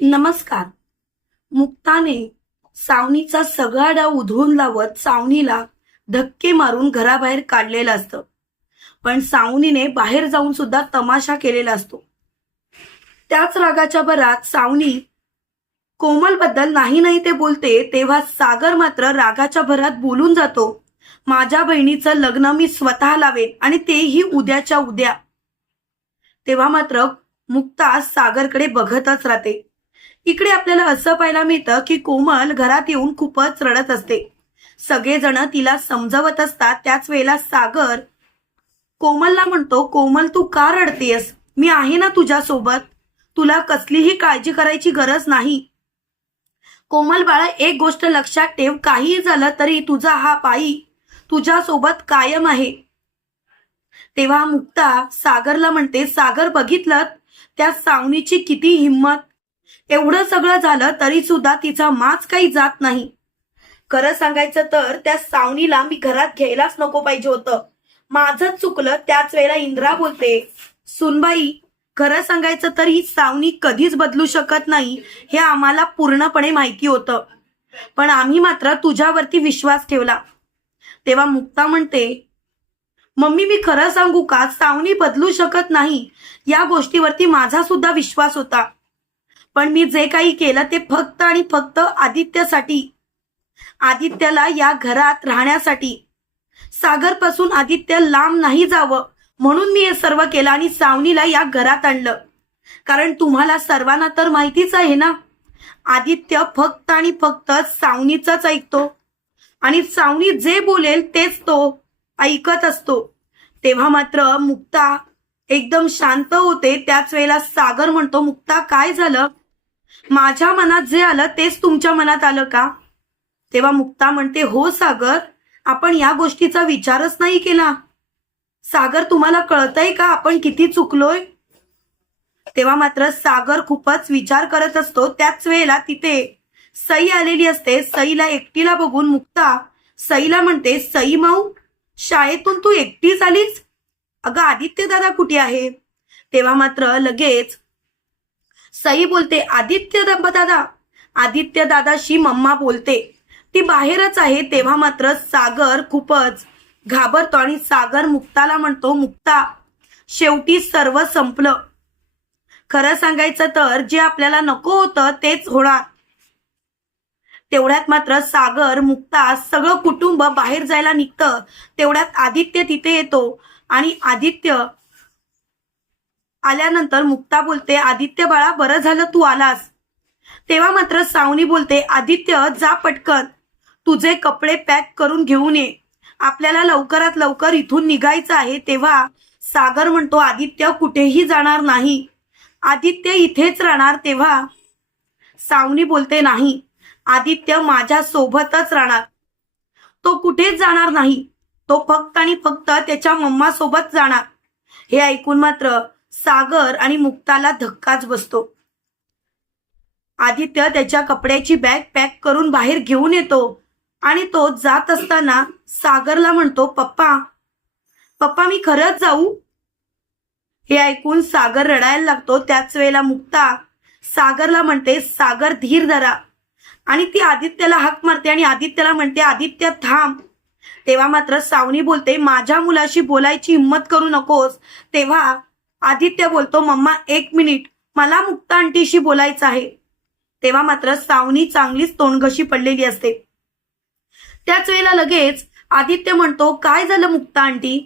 नमस्कार. मुक्ताने सावनीचा सगळा डाव उधळून लावत सावनीला धक्के मारून घराबाहेर काढलेलं असतं. पण सावनीने बाहेर जाऊन सुद्धा तमाशा केलेला असतो. त्याच रागाच्या भरात सावनी कोमलबद्दल नाही नाही ते बोलते तेव्हा सागर मात्र रागाच्या भरात बोलून जातो. माझ्या बहिणीचं लग्न मी स्वतः लावेन आणि तेही उद्याच्या उद्या. तेव्हा मात्र मुक्ता सागरकडे बघतच राहते. इकडे आपल्याला असं पाहायला मिळतं की कोमल घरात येऊन खूपच रडत असते. सगळेजण तिला समजवत असतात. त्याच वेळेला सागर कोमलला म्हणतो कोमल तू का रडतेस मी आहे ना तुझ्या सोबत तुला कसलीही काळजी करायची गरज नाही. कोमल बाळा एक गोष्ट लक्षात ठेव. काहीही झालं तरी तुझा हा पायी तुझ्या सोबत कायम आहे. तेव्हा मुक्ता सागरला म्हणते सागर बघितलं? त्या सावनीची किती हिंमत. एवढं सगळं झालं तरी सुद्धा तिचा माच काही जात नाही. खरं सांगायचं तर त्या सावनीला मी घरात घ्यायलाच नको पाहिजे होतं. माझंच चुकलं त्याच वेळेला इंद्रा बोलते सुनबाई खरं सांगायचं तर ही सावनी कधीच बदलू शकत नाही हे आम्हाला पूर्णपणे माहिती होतं. पण आम्ही मात्र तुझ्यावरती विश्वास ठेवला. तेव्हा मुक्ता म्हणते मम्मी मी खरं सांगू का? सावनी बदलू शकत नाही. या गोष्टीवरती माझा सुद्धा विश्वास होता. पण मी जे काही केलं ते फक्त आणि फक्त आदित्यसाठी आदित्यला या घरात राहण्यासाठी. सागरपासून आदित्य लांब नाही जावं म्हणून मी हे सर्व केलं आणि सावनीला या घरात आणलं. कारण तुम्हाला सर्वांना तर माहितीच आहे ना? आदित्य फक्त आणि फक्त सावनीचाच ऐकतो. आणि सावनी जे बोलेल तेच तो ऐकत असतो. तेव्हा मात्र मुक्ता एकदम शांत होते. त्याच वेळेला सागर म्हणतो मुक्ता काय झालं? माझ्या मनात जे आलं तेच तुमच्या मनात आलं का? तेव्हा मुक्ता म्हणते हो सागर आपण या गोष्टीचा विचारच नाही केला. सागर तुम्हाला कळतंय का आपण किती चुकलोय? तेव्हा मात्र सागर खूपच विचार करत असतो. त्याच वेळेला तिथे सई आलेली असते. सईला एकटीला बघून मुक्ता सईला म्हणते सई माऊ शाळेतून तू एकटीच आलीस? अगं आदित्य दादा कुठे आहे? तेव्हा मात्र लगेच सई बोलते आदित्य दादा आदित्य दादाशी मम्मा बोलते ती बाहेरच आहे तेव्हा मात्र सागर खूपच घाबरतो आणि सागर मुक्ताला म्हणतो मुक्ता शेवटी सर्व संपलं. खरं सांगायचं तर जे आपल्याला नको होतं तेच होणार. तेवढ्यात मात्र सागर मुक्ता सगळं कुटुंब बाहेर जायला निघतं. तेवढ्यात आदित्य तिथे येतो आणि आदित्य आल्यानंतर मुक्ता बोलते आदित्य बाळा बरं झालं तू आलास. तेव्हा मात्र सावनी बोलते आदित्य जा पटकन. तुझे कपडे पॅक करून घेऊन ये. आपल्याला लवकरात लवकर इथून निघायचं आहे तेव्हा सागर म्हणतो आदित्य कुठेही जाणार नाही. आदित्य इथेच राहणार तेव्हा. सावनी बोलते नाही. आदित्य माझ्या सोबतच राहणार. तो कुठेच जाणार नाही. तो फक्त आणि फक्त त्याच्या मम्मा सोबत जाणार. हे ऐकून मात्र सागर आणि मुक्ताला धक्काच बसतो. आदित्य त्याच्या कपड्याची बॅग पॅक करून बाहेर घेऊन येतो आणि तो जात असताना सागरला म्हणतो पप्पा पप्पा मी खरंच जाऊ? हे ऐकून सागर रडायला लागतो. त्याच वेळेला मुक्ता सागरला म्हणते सागर धीर धरा. आणि ती आदित्यला हाक मारते आणि आदित्यला म्हणते आदित्य थांब. तेव्हा मात्र सावनी बोलते माझ्या मुलाशी बोलायची हिंमत करू नकोस. तेव्हा आदित्य बोलतो मम्मा एक मिनिट. मला मुक्ता आंटीशी बोलायचं आहे. तेव्हा मात्र सावनी चांगलीच तोंडघशी पडलेली असते. त्याच वेळेला लगेच आदित्य म्हणतो काय झालं मुक्ता आंटी?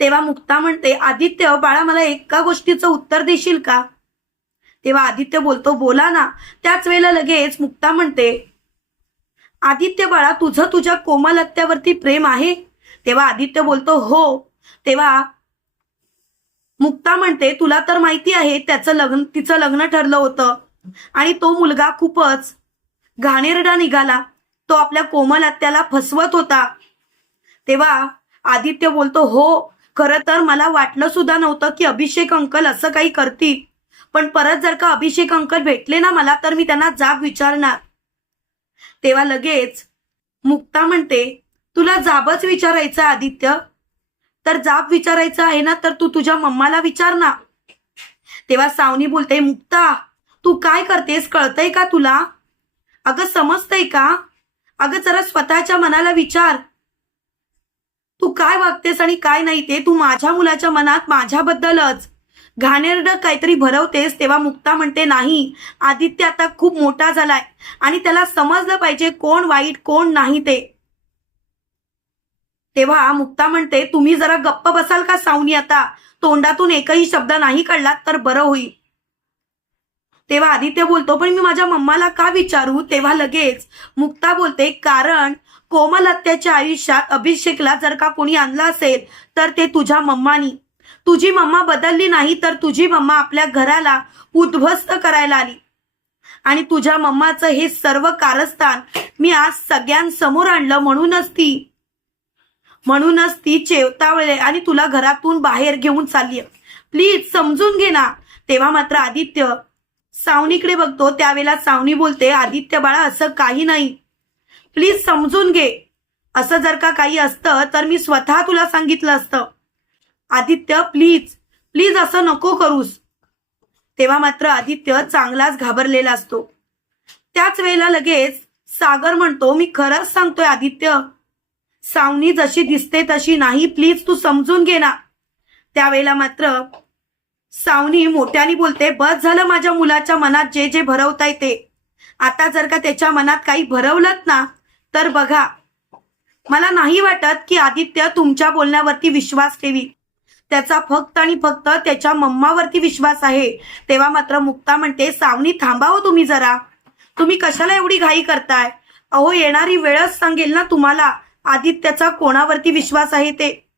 तेव्हा मुक्ता म्हणते आदित्य बाळा मला एका गोष्टीचं उत्तर देशील का? तेव्हा आदित्य बोलतो बोला ना. त्याच वेळेला लगेच मुक्ता म्हणते आदित्य बाळा तुझं तुझ्या कोमल हत्यावरती प्रेम आहे? तेव्हा आदित्य बोलतो हो. तेव्हा मुक्ता म्हणते तुला तर माहिती आहे त्याचं लग्न तिचं लग्न ठरलं होतं. आणि तो मुलगा खूपच घाणेरडा निघाला. तो आपल्या कोमल आत्याला फसवत होता. तेव्हा आदित्य बोलतो हो खरं तर मला वाटलं सुद्धा नव्हतं की अभिषेक अंकल असं काही करतील. पण परत जर का अभिषेक अंकल भेटले ना मला तर मी त्यांना जाब विचारणार. तेव्हा लगेच मुक्ता म्हणते तुला जाबच विचारायचं आदित्य. तर जाब विचारायचं आहे ना तर तू तुझ्या मम्माला विचार ना. तेव्हा सावनी बोलते मुक्ता तू काय करतेस? कळतंय का तुला? अगं समजतंय का? अगं जरा स्वतःच्या मनाला विचार. तू काय वागतेस आणि काय नाही ते तू माझ्या मुलाच्या मनात माझ्याबद्दलच. घाणेरडं काहीतरी भरवतेस तेव्हा मुक्ता म्हणते नाही आदित्य आता खूप मोठा झालाय आणि त्याला समजलं पाहिजे कोण वाईट कोण नाही ते. तेव्हा मुक्ता म्हणते तुम्ही जरा गप्प बसाल का सावनी आता? तोंडातून एकही शब्द नाही काढला तर बरं होईल. तेव्हा आदित्य बोलतो पण मी माझ्या मम्माला का विचारू? तेव्हा लगेच. मुक्ता बोलते कारण कोमल हत्याच्या आयुष्यात अभिषेकला जर का कोणी आणलं असेल तर ते तुझ्या मम्मानी. तुझी मम्मा बदलली नाही तर तुझी मम्मा आपल्या घराला उद्ध्वस्त करायला आली. आणि तुझ्या मम्माचं हे सर्व कारस्थान मी आज सगळ्यांसमोर आणलं म्हणूनच ती म्हणूनच ती चेवतावळे आणि तुला घरातून बाहेर घेऊन चालली प्लीज समजून घे ना. तेव्हा मात्र आदित्य सावनीकडे बघतो. त्यावेळेला सावनी बोलते आदित्य बाळा असं काही नाही. प्लीज समजून घे. असं जर का काही असतं तर मी स्वतः तुला सांगितलं असतं. आदित्य प्लीज प्लीज असं नको करूस. तेव्हा मात्र आदित्य चांगलाच घाबरलेला असतो. त्याच वेळेला लगेच सागर म्हणतो मी खरंच सांगतोय आदित्य सावनी जशी दिसते तशी नाही. प्लीज तू समजून घे ना. त्यावेळेला मात्र सावनी मोठ्याने बोलते बस झालं माझ्या मुलाच्या मनात जे जे भरवताय ते. आता जर का त्याच्या मनात काही भरवलंत ना तर बघा. मला नाही वाटत की आदित्य तुमच्या बोलण्यावरती विश्वास ठेवी. त्याचा फक्त आणि फक्त त्याच्या मम्मावरती विश्वास आहे. तेव्हा मात्र मुक्ता म्हणते सावनी थांबावं हो तुम्ही जरा. तुम्ही कशाला एवढी घाई करताय? अहो येणारी वेळच सांगेल ना तुम्हाला. आदित्यचा कोणावरती विश्वास आहे ते?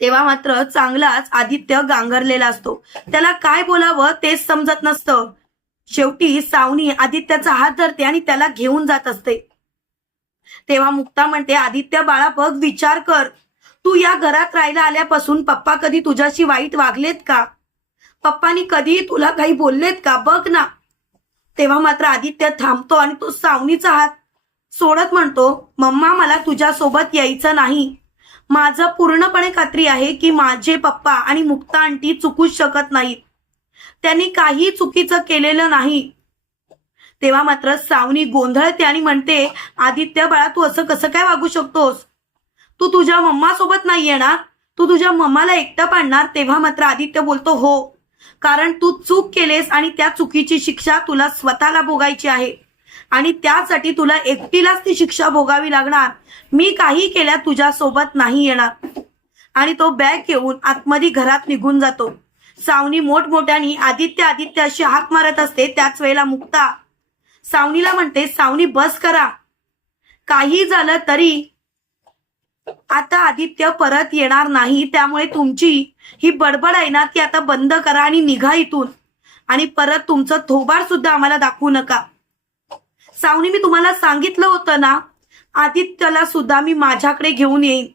तेव्हा मात्र चांगलाच आदित्य गांगरलेला असतो. त्याला काय बोलावं तेच समजत नसतं. शेवटी सावनी आदित्याचा हात धरते आणि त्याला घेऊन जात असते. तेव्हा मुक्ता म्हणते आदित्य बाळा बघ विचार कर. तू या घरात राहायला आल्यापासून पप्पा कधी तुझ्याशी वाईट वागलेत का? पप्पानी कधी तुला काही बोललेत का? बघ ना. तेव्हा मात्र आदित्य थांबतो आणि तो सावनीचा हात सोडत म्हणतो मम्मा मला तुझ्यासोबत यायचं नाही. माझं पूर्णपणे खात्री आहे की माझे पप्पा आणि मुक्ता आंटी चुकूच शकत नाहीत. त्यांनी काही चुकीचं केलेलं नाही. तेव्हा मात्र सावनी गोंधळते आणि म्हणते आदित्य बाळा तू असं कसं काय वागू शकतोस? तू तुझ्या मम्मा सोबत नाही येणार तू तुझ्या मम्माला एकटं पाडणार? तेव्हा मात्र आदित्य बोलतो हो. कारण तू चूक केलेस आणि त्या चुकीची शिक्षा तुला स्वतःला भोगायची आहे. आणि त्यासाठी तुला एकटीलाच ती शिक्षा भोगावी लागणार. मी काही केल्या तुझ्या सोबत नाही येणार. आणि तो बॅग घेऊन आतमध्ये घरात निघून जातो. सावनी मोठमोठ्यानी आदित्य आदित्य अशी हाक मारत असते त्याच वेळेला मुक्ता. सावनीला म्हणते सावनी बस करा. काही झालं तरी आता आदित्य परत येणार नाही. त्यामुळे तुमची ही बडबड आहे ना ती आता बंद करा आणि निघा इथून. आणि परत तुमचं थोबार सुद्धा आम्हाला दाखवू नका. सावनी मी तुम्हाला सांगितलं होतं ना आदित्यला सुद्धा मी माझ्याकडे घेऊन येईन.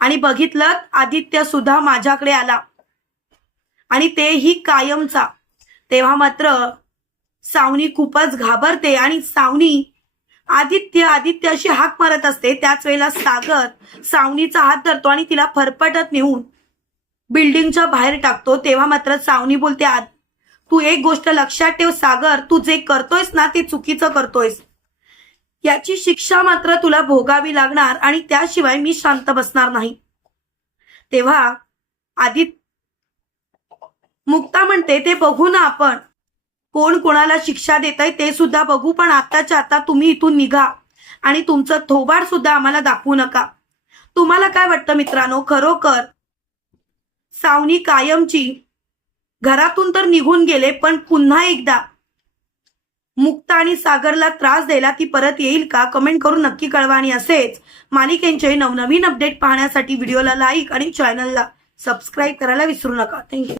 आणि बघितलं आदित्य सुद्धा माझ्याकडे आला. आणि तेही कायमचा. तेव्हा मात्र सावनी खूपच घाबरते आणि सावनी आदित्य आदित्य अशी हाक मारत असते. त्याच वेळेला सागर सावनीचा हात धरतो आणि तिला फरफटत नेऊन बिल्डिंगच्या बाहेर टाकतो. तेव्हा मात्र सावनी बोलते "आद- तू एक गोष्ट लक्षात ठेव सागर. तू जे करतोयस ना ते चुकीचं करतोयस. याची शिक्षा मात्र तुला भोगावी लागणार आणि त्याशिवाय मी शांत बसणार नाही. तेव्हा आधी मुक्ता म्हणते ते बघू ना आपण. कोण कोणाला शिक्षा देत आहे ते सुद्धा बघू पण आताच्या आता तुम्ही इथून निघा. आणि तुमचं थोबाड सुद्धा आम्हाला दाखवू नका. तुम्हाला काय वाटतं मित्रांनो? खरोखर सावनी कायमची घरातून तर निघून गेले पण पुन्हा एकदा मुक्ता आणि सागरला त्रास द्यायला ती परत येईल का? कमेंट करून नक्की कळवा. आणि असेच मालिकेंचे नवनवीन अपडेट पाहण्यासाठी व्हिडिओला लाईक आणि चॅनलला सबस्क्राईब करायला विसरू नका. थँक्यू.